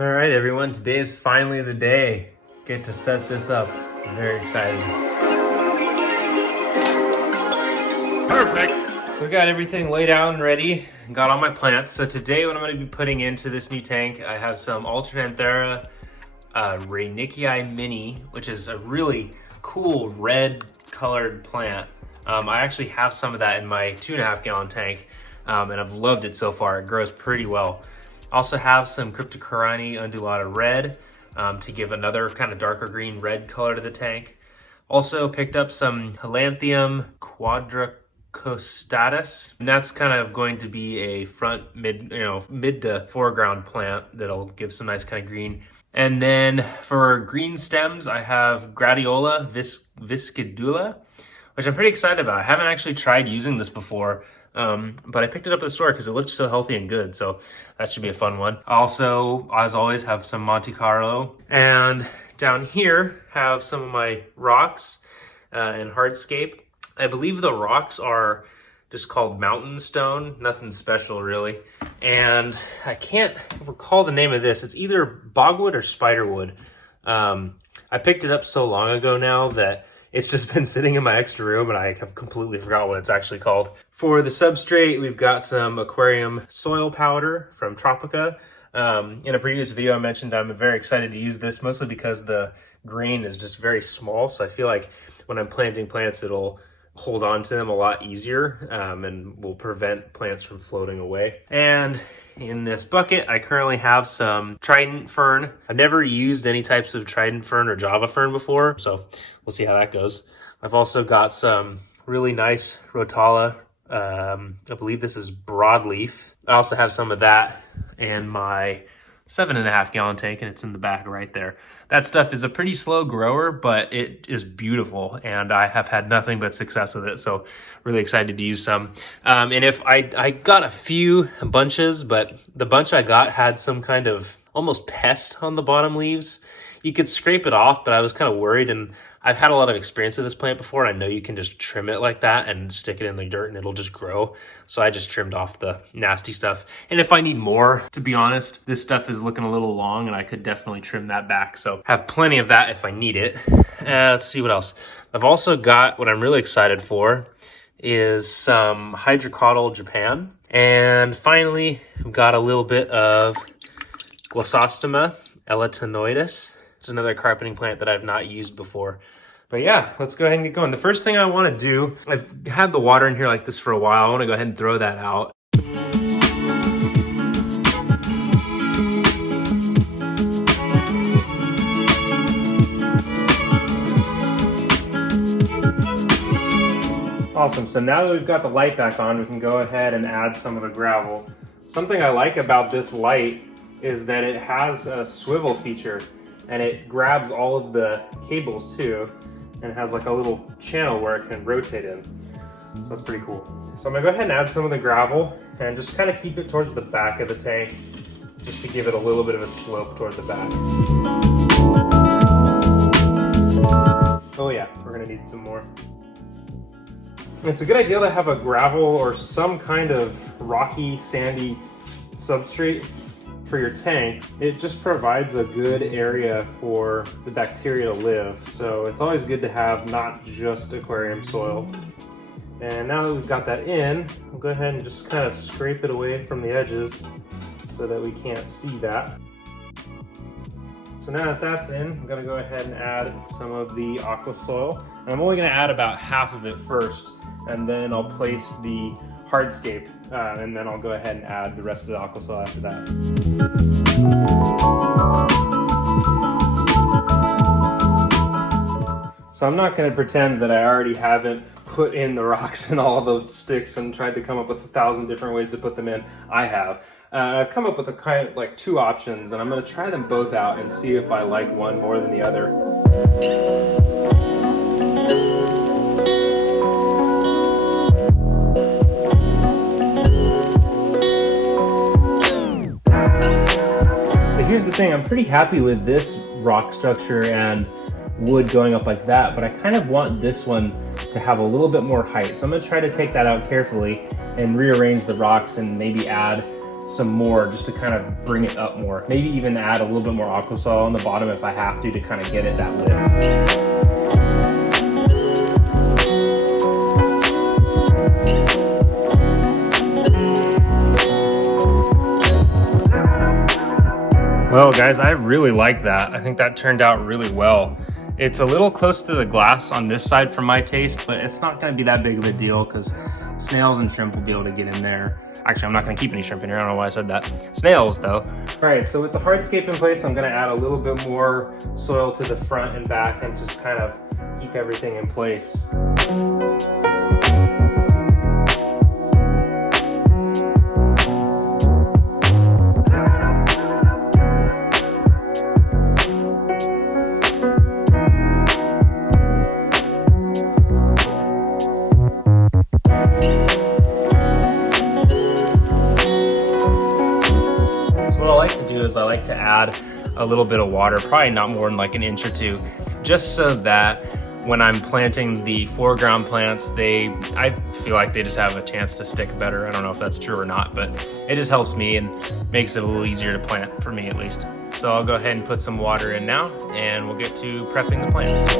All right, everyone, today is finally the day. Get to set this up. I'm very excited. Perfect. So we got everything laid out and ready. Got all my plants. So today what I'm going to be putting into this new tank, I have some Alternanthera Reynickii Mini, which is a really cool red colored plant. I actually have some of that in my 2.5 gallon tank, and I've loved it so far. It grows pretty well. Also have some Cryptocorini undulata red to give another kind of darker green red color to the tank. Also picked up some Helanthrium quadracostatus, and that's kind of going to be a mid to foreground plant that'll give some nice kind of green. And then for green stems, I have Gradiola viscidula, which I'm pretty excited about. I haven't actually tried using this before, but I picked it up at the store because it looked so healthy and good, so that should be a fun one. Also, as always, have some Monte Carlo. And down here, have some of my rocks and hardscape. I believe the rocks are just called mountain stone, nothing special really. And I can't recall the name of this. It's either bogwood or spiderwood. I picked it up so long ago now that it's just been sitting in my extra room and I have completely forgot what it's actually called. For the substrate, we've got some aquarium soil powder from Tropica. In a previous video, I mentioned I'm very excited to use this, mostly because the grain is just very small. So I feel like when I'm planting plants, it'll hold on to them a lot easier and will prevent plants from floating away. And in this bucket, I currently have some trident fern. I've never used any types of trident fern or Java fern before, so we'll see how that goes. I've also got some really nice Rotala. I believe this is broadleaf. I also have some of that in my 7.5 gallon tank, and it's in the back right there. That stuff is a pretty slow grower, but it is beautiful, and I have had nothing but success with it, so really excited to use some. And if I got a few bunches, but the bunch I got had some kind of almost pest on the bottom leaves. You could scrape it off, but I was kind of worried, and I've had a lot of experience with this plant before. I know you can just trim it like that and stick it in the dirt and it'll just grow. So I just trimmed off the nasty stuff. And if I need more, to be honest, this stuff is looking a little long and I could definitely trim that back. So have plenty of that if I need it. Let's see what else. I've also got, what I'm really excited for is some Hydrocaudal Japan. And finally, I've got a little bit of Glossostoma elatinoides. It's another carpeting plant that I've not used before. But yeah, let's go ahead and get going. The first thing I want to do, I've had the water in here like this for a while. I want to go ahead and throw that out. Awesome, so now that we've got the light back on, we can go ahead and add some of the gravel. Something I like about this light is that it has a swivel feature, and it grabs all of the cables too, and has like a little channel where it can rotate in. So that's pretty cool. So I'm gonna go ahead and add some of the gravel and just kind of keep it towards the back of the tank, just to give it a little bit of a slope toward the back. Oh yeah, we're gonna need some more. It's a good idea to have a gravel or some kind of rocky, sandy substrate for your tank. It just provides a good area for the bacteria to live. So it's always good to have not just aquarium soil. And now that we've got that in, we'll go ahead and just kind of scrape it away from the edges so that we can't see that. So now that that's in, I'm gonna go ahead and add some of the aqua soil. And I'm only gonna add about half of it first, and then I'll place the hardscape, and then I'll go ahead and add the rest of the aqua soil after that. So I'm not going to pretend that I already haven't put in the rocks and all of those sticks and tried to come up with 1,000 different ways to put them in. I have. I've come up with like 2 options, and I'm going to try them both out and see if I like one more than the other. Here's the thing, I'm pretty happy with this rock structure and wood going up like that, but I kind of want this one to have a little bit more height. So I'm gonna try to take that out carefully and rearrange the rocks and maybe add some more just to kind of bring it up more. Maybe even add a little bit more aqua soil on the bottom if I have to kind of get it that lift. Well guys, I really like that. I think that turned out really well. It's a little close to the glass on this side for my taste, but it's not gonna be that big of a deal because snails and shrimp will be able to get in there. Actually, I'm not gonna keep any shrimp in here. I don't know why I said that. Snails though. All right, so with the hardscape in place, I'm gonna add a little bit more soil to the front and back and just kind of keep everything in place. I like to add a little bit of water, probably not more than like an inch or two, just so that when I'm planting the foreground plants, I feel like they just have a chance to stick better. I don't know if that's true or not, but it just helps me and makes it a little easier to plant, for me at least. So I'll go ahead and put some water in now, and we'll get to prepping the plants.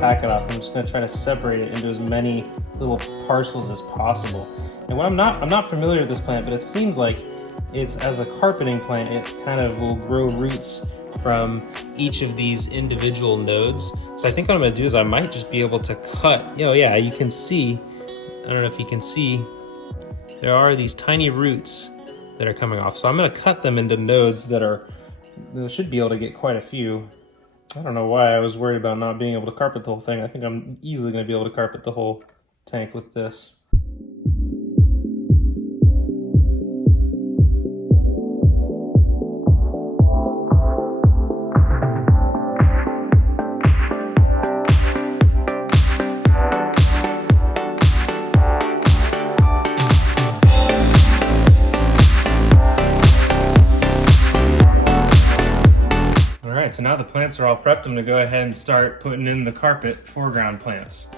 Pack it off. I'm just going to try to separate it into as many little parcels as possible. And when I'm not familiar with this plant, but it seems like it's, as a carpeting plant, it kind of will grow roots from each of these individual nodes. So I think what I'm going to do is I might just be able to cut, yeah, you can see, I don't know if you can see, there are these tiny roots that are coming off. So I'm going to cut them into nodes that should be able to get quite a few. I don't know why I was worried about not being able to carpet the whole thing. I think I'm easily going to be able to carpet the whole tank with this. So now the plants are all prepped, I'm gonna go ahead and start putting in the carpet foreground plants.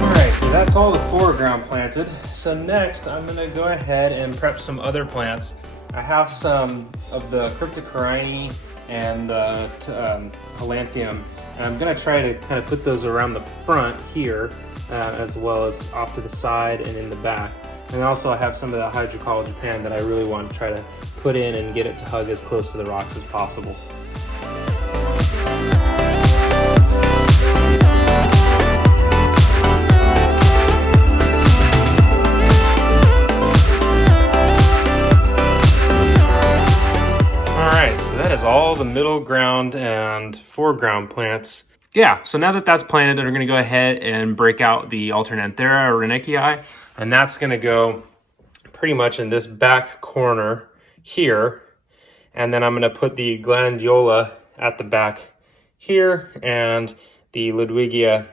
Alright, so that's all the foreground planted. So next I'm gonna go ahead and prep some other plants. I have some of the cryptocorini and Halanthium, and I'm going to try to kind of put those around the front here, as well as off to the side and in the back. And also I have some of the Hydrocolor Japan that I really want to try to put in and get it to hug as close to the rocks as possible. All the middle ground and foreground plants. Yeah, so now that that's planted, I'm gonna go ahead and break out the Alternanthera Reinekii, and that's gonna go pretty much in this back corner here. And then I'm gonna put the Glandiola at the back here and the Ludwigia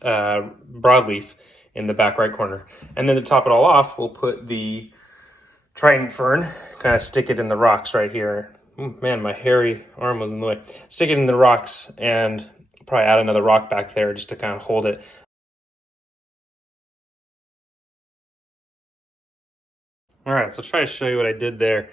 broadleaf in the back right corner. And then to top it all off, we'll put the Trident Fern, kind of stick it in the rocks right here. Man, my hairy arm was in the way. Stick it in the rocks and probably add another rock back there just to kind of hold it. All right, so I'll try to show you what I did there.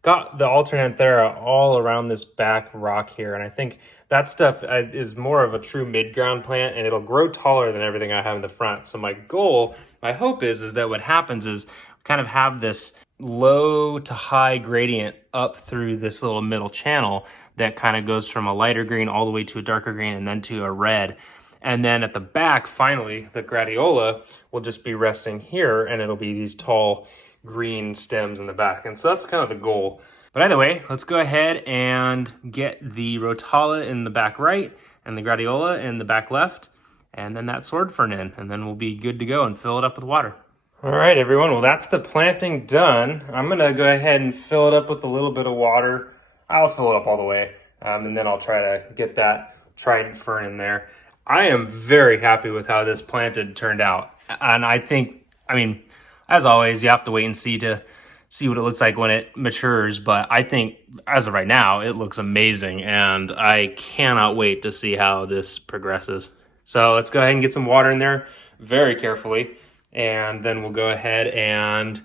Got the Alternanthera all around this back rock here, and I think that stuff is more of a true mid-ground plant, and it'll grow taller than everything I have in the front. So my goal, my hope is that what happens is kind of have this low to high gradient up through this little middle channel that kind of goes from a lighter green all the way to a darker green and then to a red. And then at the back, finally, the gradiola will just be resting here, and it'll be these tall green stems in the back. And so that's kind of the goal. But either way, let's go ahead and get the rotala in the back right and the gradiola in the back left, and then that sword fern in, and then we'll be good to go and fill it up with water. All right, everyone. Well, that's the planting done. I'm going to go ahead and fill it up with a little bit of water. I'll fill it up all the way, and then I'll try to get that trident fern in there. I am very happy with how this planted turned out. And I think, I mean, as always, you have to wait and see to see what it looks like when it matures. But I think as of right now, it looks amazing. And I cannot wait to see how this progresses. So let's go ahead and get some water in there very carefully. And then we'll go ahead and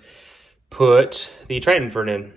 put the trident fern in.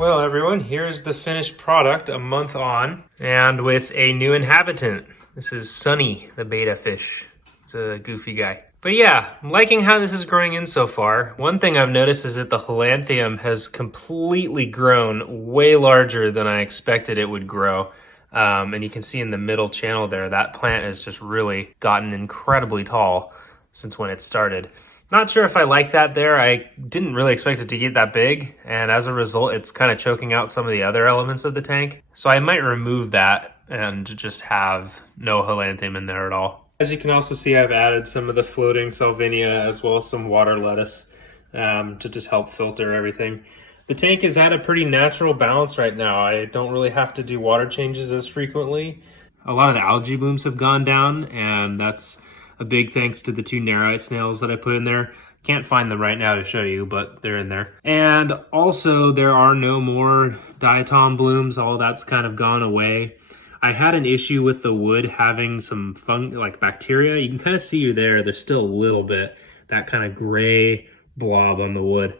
Well, everyone, here's the finished product a month on, and with a new inhabitant. This is Sunny, the beta fish. It's a goofy guy. But yeah, I'm liking how this is growing in so far. One thing I've noticed is that the Holanthium has completely grown way larger than I expected it would grow. And you can see in the middle channel there, that plant has just really gotten incredibly tall since when it started. Not sure if I like that there. I didn't really expect it to get that big, and as a result, it's kind of choking out some of the other elements of the tank. So I might remove that and just have no Holanthium in there at all. As you can also see, I've added some of the floating Salvinia as well as some water lettuce to just help filter everything. The tank is at a pretty natural balance right now. I don't really have to do water changes as frequently. A lot of the algae blooms have gone down, and that's a big thanks to the 2 Narite snails that I put in there. Can't find them right now to show you, but they're in there. And also, there are no more diatom blooms. All that's kind of gone away. I had an issue with the wood having some like bacteria. You can kind of see there, there's still a little bit, that kind of gray blob on the wood.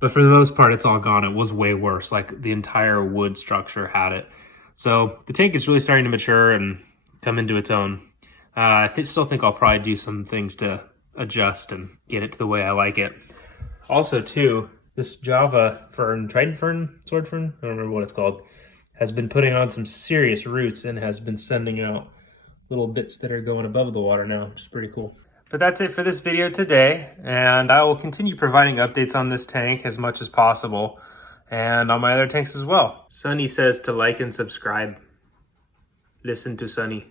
But for the most part, it's all gone. It was way worse. Like the entire wood structure had it. So the tank is really starting to mature and come into its own. I still think I'll probably do some things to adjust and get it to the way I like it. Also, too, this Java fern, trident fern, sword fern, I don't remember what it's called, has been putting on some serious roots and has been sending out little bits that are going above the water now, which is pretty cool. But that's it for this video today, and I will continue providing updates on this tank as much as possible, and on my other tanks as well. Sunny says to like and subscribe. Listen to Sunny.